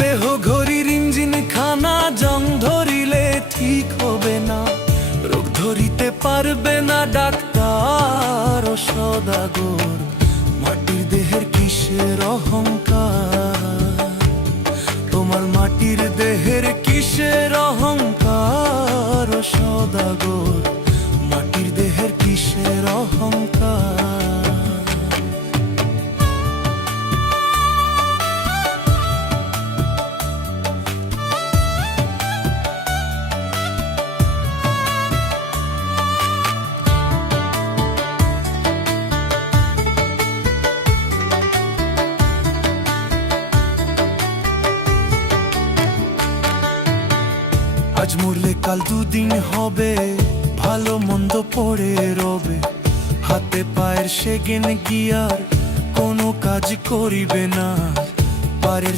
দেহ ঘড়ির ইঞ্জিন খানা জং ধরিলে ঠিক হবে না, রোগ ধরিতে পারবে না ডাক্তার ও সদাগর। মাটির দেহের কিসের অহংকার, তোমার মাটির দেহের কিসের অহংকার ও সদাগর, মাটির দেহের কিসের অহংকার। আজ মরলে কাল দুদিন হবে, ভালো মন্দ পড়ে রবে, হাতে পায়ের সেগেন গিয়ার কোনো কাজ করিবে না, পারের